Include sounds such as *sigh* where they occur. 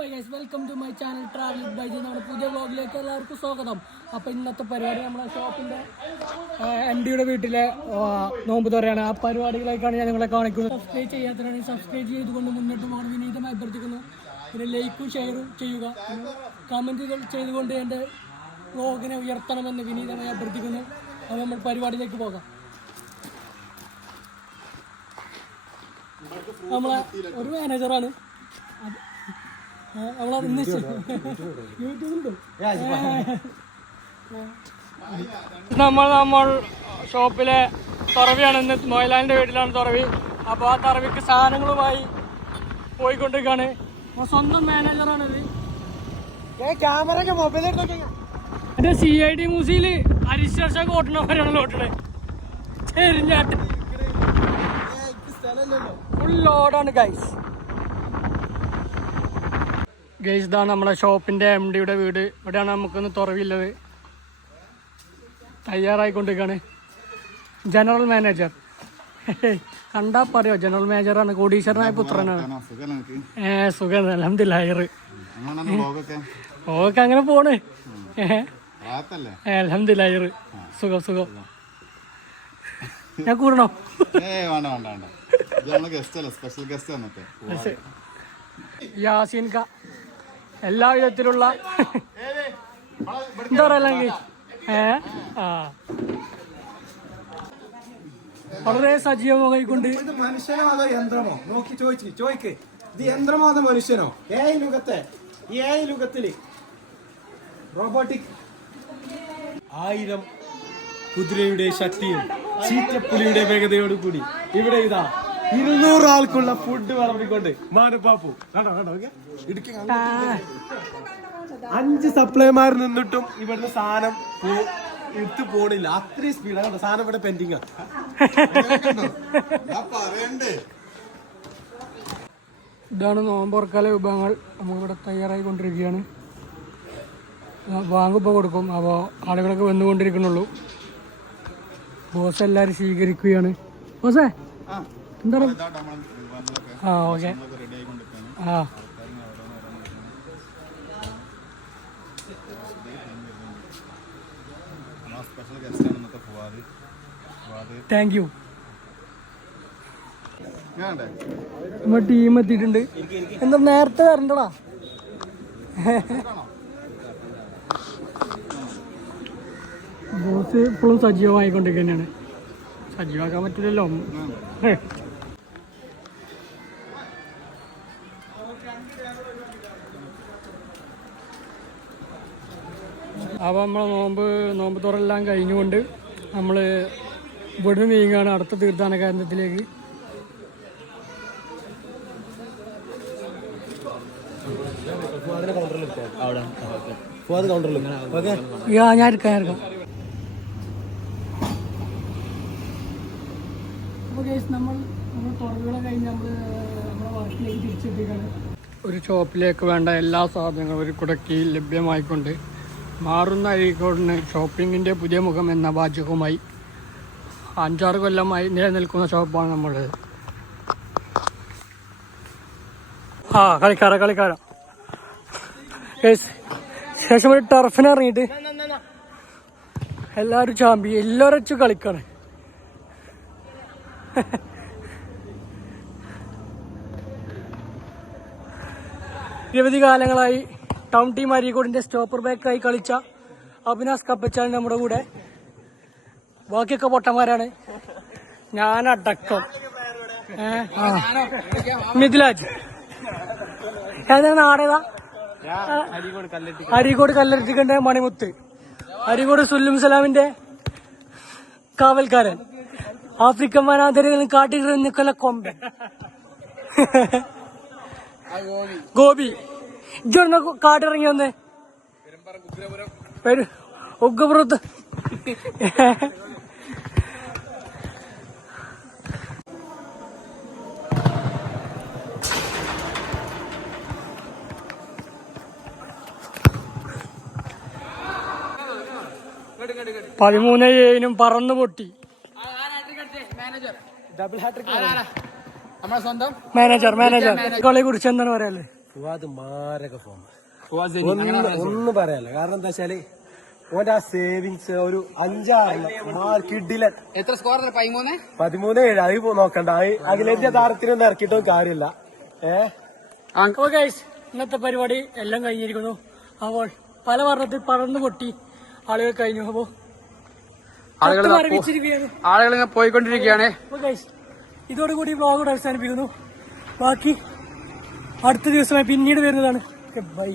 Bye guys welcome to my channel travel by നമ്മുടെ പുതിയ വ്ളോഗിലേക്ക് എല്ലാവർക്കും സ്വാഗതം. അപ്പോൾ ഇന്നത്തെ പരിപാടി നമ്മുടെ ഷോപ്പിന്റെ എംഡിയുടെ വീട്ടിലെ നോമ്പ് തുറയാണ്. ആ പരിപാടികളേക്കാണ് ഞാൻ നിങ്ങളെ കാണിക്കുന്നത്. സബ്സ്ക്രൈബ് ചെയ്യാത്തവരാണെങ്കിൽ സബ്സ്ക്രൈബ് ചെയ്തുകൊണ്ട് മുന്നോട്ട് പോകണം വിനീതമായി അഭ്യർത്ഥിക്കുന്നു. പിന്നെ ലൈക്കും ഷെയറും ചെയ്യുക. കമന്റുകൾ ചെയ്തുകൊണ്ട് എന്റെ വ്ളോഗിനെ ഉയർത്തണമെന്ന് വിനീതമായി അഭ്യർത്ഥിക്കുന്നു. അപ്പോൾ നമ്മൾ പരിപാടിയിലേക്ക് പോകാം. നമ്മളെ ഒരു മാനേജറാണ് അത് ആ, നമ്മളെ ഇന്ന് യൂട്യൂബിലുണ്ടോ നമ്മൾ നമ്മൾ ഷോപ്പിലെ തുറവിയാണ് ഇന്ന് മൊയലാലിന്റെ വീട്ടിലാണ് തുറവി. അപ്പോൾ ആ തുറവിക്ക് സാധനങ്ങളുമായി പോയിക്കൊണ്ടിരിക്കുകയാണ് സ്വന്തം സ്വന്തം ഇത് ക്യാമറ മൊബൈൽ എന്റെ സി ഐ ഡി മ്യൂസിയിൽ അരിശേഷം കോട്ടണവരാണ് ലോട്ടണേ ചെരിഞ്ഞാട്ട്. ഫുൾ ലോഡാണ് ഗൈസ് ഗൈസ് ഇതാണ് നമ്മളെ ഷോപ്പിന്റെ എം ഡിയുടെ വീട്. ഇവിടെയാണ് നമുക്കൊന്ന് തുറവില്ലത്. തയ്യാറായിക്കൊണ്ടിരിക്കുകയാണ് ജനറൽ മാനേജർ. കണ്ടാ പറയോ ജനറൽ മാനേജറാണ് കോടീശ്വരനായ പുത്രനാണ്. ഏ സുഖം അലഹമില്ല ഓക്കെ അങ്ങനെ പോണ്. അലഹമില്ല സുഖം സുഖം. ഞാൻ കൂടണോ? യാസീൻ ക എല്ലാ വിധത്തിലുള്ള എന്താ പറയല്ലെങ്കിൽ ഏ? ആ. വളരെ സജീവമായിക്കൊണ്ട് മനുഷ്യനോ അതോ യന്ത്രമോ? നോക്കി ചോദിച്ചു ചോദിക്ക്. ഇത് യന്ത്രമോ അതോ മനുഷ്യനോ? ഏ യുഗത്തെ ഏ യുഗത്തിൽ റോബോട്ടിക് ആയിരം കുതിരയുടെ ശക്തിയും ചീറ്റപ്പുലിയുടെ വേഗതയോടുകൂടി. ഇവിടെ ഇതാ. ഇരുന്നൂറ് ആൾക്കുള്ള ഫുഡ് വിളമ്പിക്കൊണ്ട്. മാനപ്പാപ്പു കണ്ടോ കണ്ടോ ഓക്കെ. ഇടുക്കി അഞ്ച് സപ്ലൈമാർ നിന്നിട്ടും ഇവിടുന്ന് സാധനം ഇട്ട് എടുത്ത് പോണില്ല. അത്രയും സ്പീഡാണ് കണ്ടോ സാധനം ഇവിടെ *laughs* പെൻഡിങ് ഇതാണ് നോമ്പുറക്കാല വിഭവങ്ങൾ. നമുക്കിവിടെ തയ്യാറായിക്കൊണ്ടിരിക്കുകയാണ്. വാങ്ങിപ്പോൾ കൊടുക്കും. അപ്പോൾ ആളുകളൊക്കെ വന്നുകൊണ്ടിരിക്കുന്നുള്ളൂ. ബോസ് എല്ലാവരും സ്വീകരിക്കുകയാണ്. ബോസേ? എന്താ പറയുക ഇതാട്ടോ നമ്മൾ ആ ഓക്കെ. ആ. താങ്ക് യു നമ്മുടെ ടീം എത്തിയിട്ടുണ്ട്. എന്താ നേരത്തെ വരണ്ടടാ? ബോസ് ഇപ്പോഴും സജീവമായിക്കൊണ്ടിരിക്കുന്നതാണ്. സജീവമാക്കാൻ പറ്റില്ലല്ലോ. അപ്പോൾ നമ്മളെ നോമ്പ് നോമ്പ് തുറെല്ലാം കഴിഞ്ഞുകൊണ്ട് നമ്മൾ ഇവിടെ നീങ്ങുകയാണ് അടുത്ത തീർത്ഥാടന കേന്ദ്രത്തിലേക്ക് ഞാൻ അപ്പോൾ കേസ് നമ്മൾ നമ്മൾ തുറവുകളെ കഴിഞ്ഞ് നമ്മൾ നമ്മുടെ വർക്കിലേക്ക് തിരിച്ചെത്തിക്കാണ് ഒരു ഷോപ്പിലേക്ക് വേണ്ട എല്ലാ സാധനങ്ങളും ഒരു കുടക്കിയിൽ ലഭ്യമായിക്കൊണ്ട് മാറുന്ന അഴീക്കോടിന് ഷോപ്പിങ്ങിന്റെ പുതിയ മുഖം എന്ന വാചകവുമായി അഞ്ചാറ് കൊല്ലമായി നിലനിൽക്കുന്ന ഷോപ്പാണ് നമ്മൾ ആ കളിക്കാര കളിക്കാര. ശേഷം ഒരു ടർഫിന് ഇറങ്ങിയിട്ട് എല്ലാവരും ചാമ്പി എല്ലാവരും കളിക്കാണ്. നിരവധി കാലങ്ങളായി ടൗൺ ടീം അരീക്കോടിന്റെ സ്റ്റോപ്പർ ബാക്കായി കളിച്ച അഭിനാസ് കപ്പച്ചാണ് നമ്മുടെ കൂടെ. ബാക്കിയൊക്കെ പൊട്ടന്മാരാണ്. ഞാനടക്കം. മിഥിലാജ്. ഏതാ നാടേതാ? അരീക്കോട് കല്ലെടുത്തിക്കണ്ട മണിമുത്ത്. അരീക്കോട് സുല്ലും സലാമിന്റെ കാവൽക്കാരൻ. ആഫ്രിക്കൻ വനാന്തരങ്ങളിൽ കാട്ടിൽ കൊമ്പൻ. ഗോപി ഇജൊന്ന് കാട്ടിറങ്ങി വന്നേ പേര് ഉഗ്രപുറത്ത് പതിമൂന്ന് ഏഴിനും പറന്നു പൊട്ടി ഡബിൾ ഹാട്രിക് നമ്മളെ സ്വന്തം മാനേജർ മാനേജർ കളിയെ കുറിച്ച് എന്താണ് പറയാല്ലേ ഫുവാദ് മാരക ഫോം ഫുവാദ് ഒന്നും ഒന്നും പറയാനില്ല. കാരണം എന്താ വെച്ചാൽ ഓന്റെ ആ സേവിങ്സ് ഒരു അഞ്ചാറ് കിഡിലൻ. എത്ര സ്കോർ പതിമൂന്ന്? പതിമൂന്ന് ഏഴ്. അത് നോക്കണ്ട. അത് അഖിലേന്ത്യാ താരത്തിനൊന്നും ഇറക്കിയിട്ടും കാര്യമില്ല. ഏഹ് ഇന്നത്തെ പരിപാടി എല്ലാം കഴിഞ്ഞിരിക്കുന്നു. അപ്പോൾ പല വർണത്തിൽ പറന്നു പൊട്ടി ആളുകൾ കഴിഞ്ഞു. അപ്പോ ആളുകൾ ആളുകൾ പോയിക്കൊണ്ടിരിക്കുകയാണ്. ഇതോടുകൂടി വ്ലോഗോട് അവസാനിപ്പിക്കുന്നു. ബാക്കി അടുത്ത ദിവസമായി പിന്നീട് വരുന്നതാണ്. ബൈ